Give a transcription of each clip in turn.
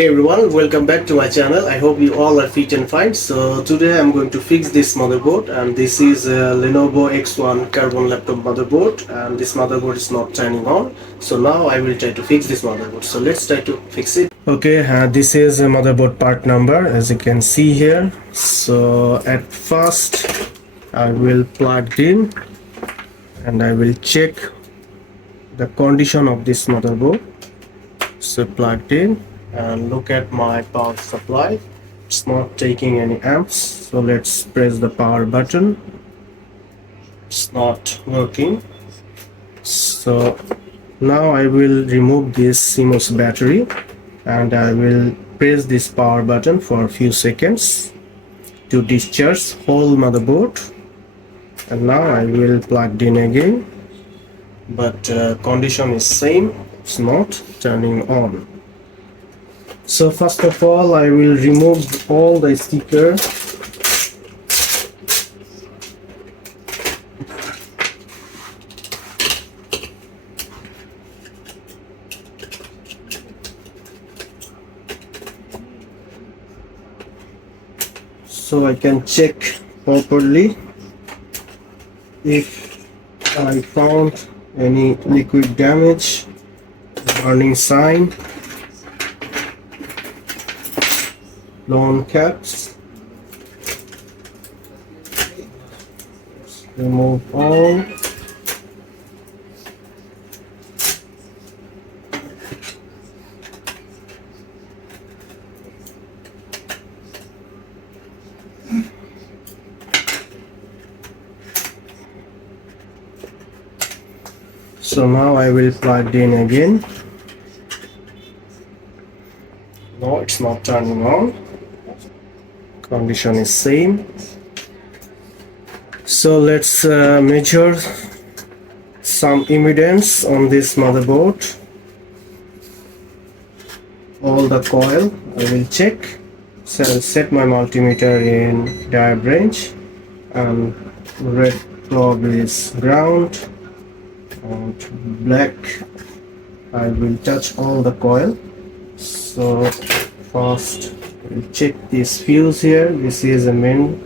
Hey everyone, welcome back to my channel. I hope you all are fit and fine. So today I'm going to fix this motherboard, and this is a Lenovo X1 carbon laptop motherboard, and this motherboard is not turning on. So now I will try to fix this motherboard. So let's try to fix it. Okay, this is a motherboard part number, as you can see here. So at first I will plug it in and I will check the condition of this motherboard. So plugged in, and look at my power supply. It's not taking any amps, so let's press the power button. It's not working. So now I will remove this CMOS battery and I will press this power button for a few seconds to discharge whole motherboard. And now I will plug in again, but condition is same, it's not turning on. So first of all, I will remove all the sticker. So I can check properly if I found any liquid damage, burning sign, blown caps. Remove all. So now I will plug in again. No, it's not turning on. Condition is same. So let's measure some impedance on this motherboard. All the coil I will check. So I'll set my multimeter in diode range, and red probe is ground, and black I will touch all the coil. So first we'll check this fuse here. This is a main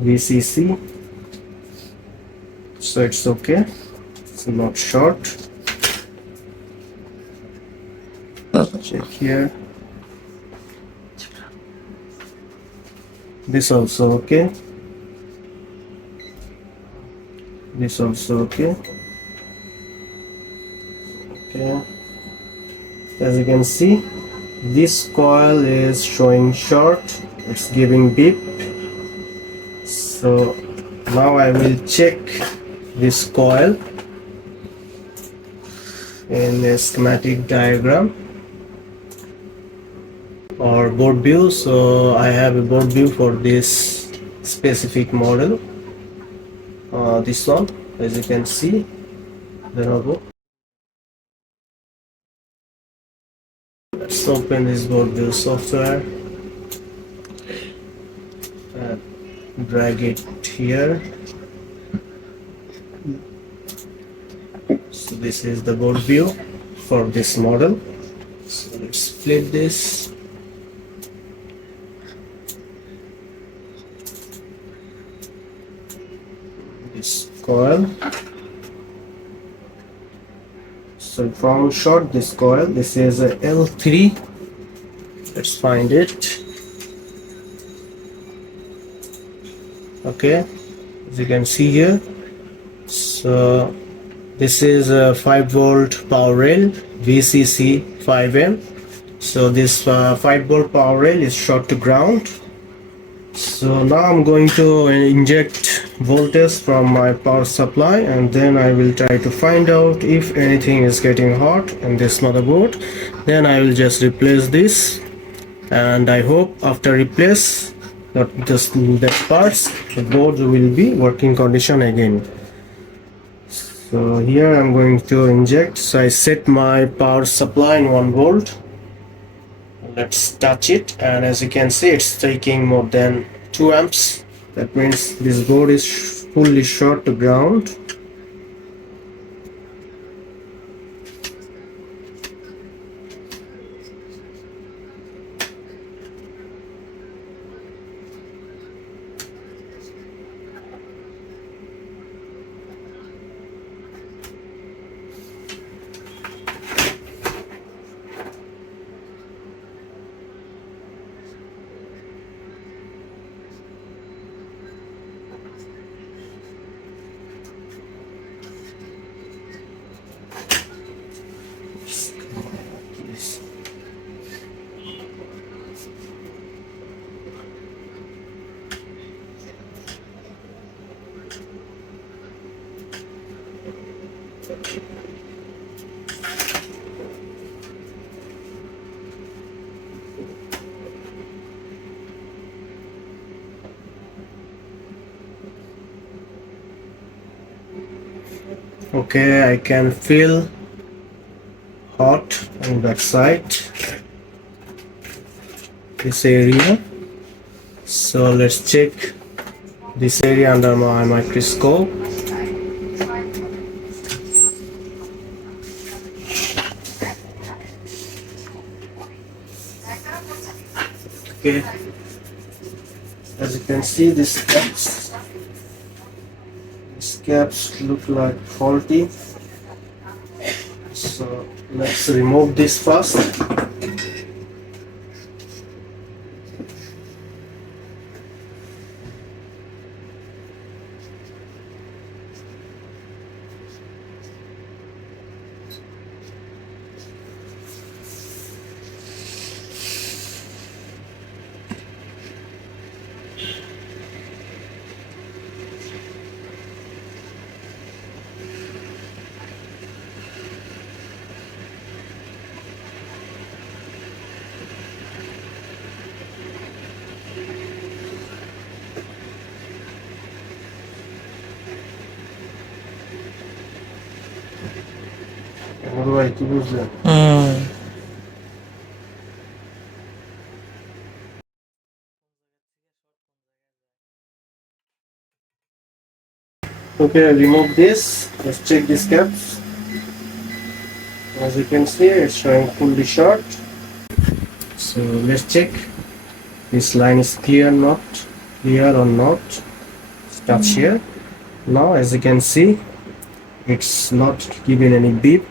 VCC, so it's okay, it's not short. Check here. This also okay. This also okay. Okay, as you can see, this coil is showing short, it's giving beep. So now I will check this coil in a schematic diagram or board view. So I have a board view for this specific model, this one, as you can see, Lenovo. Let's open this board view software and drag it here. So this is the board view for this model. So let's flip this. This coil. So found short this coil. This is a L3. Let's find it. Okay, as you can see here. So this is a 5-volt power rail, VCC 5M. So this 5-volt power rail is short to ground. So now I'm going to inject voltage from my power supply, and then I will try to find out if anything is getting hot in this motherboard. Then I will just replace this, and I hope after replace that parts, the board will be working condition again. So here I'm going to inject. So I set my power supply in 1 volt. Let's touch it, and as you can see, it's taking more than 2 amps. That means this board is fully short to ground. Okay, I can feel hot on that side, this area. So let's check this area under my microscope. Okay, as you can see, these caps look like faulty. So let's remove this first. How do I use that? Okay, remove this. Let's check these caps. As you can see, it's showing fully short. So let's check this line is clear or not. Touch here. Now as you can see, it's not giving any beep.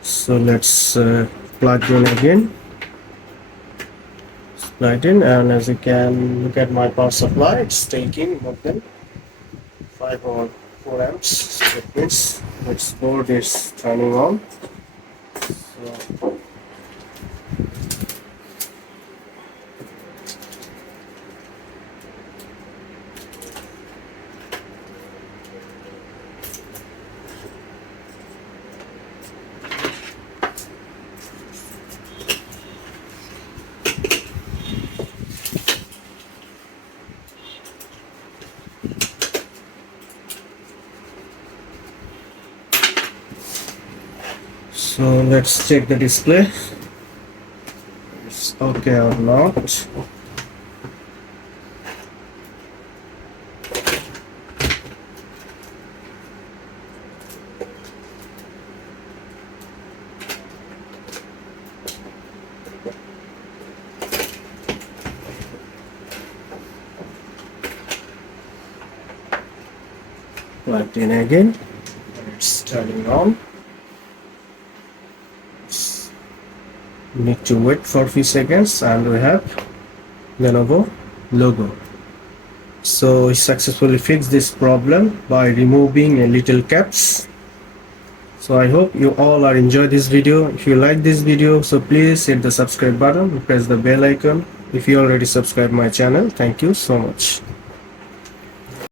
So let's plug in again. Plug in, and as you can look at my power supply, it's taking more than 5 or 4 amps. So that means this board is turning on. So let's check the display. It's okay or not. Plugged in again. It's turning on. Need to wait for a few seconds, and we have Lenovo logo. So we successfully fixed this problem by removing a little caps. So I hope you all are enjoyed this video. If you like this video, so please hit the subscribe button, press the bell icon. If you already subscribed my channel, thank you so much.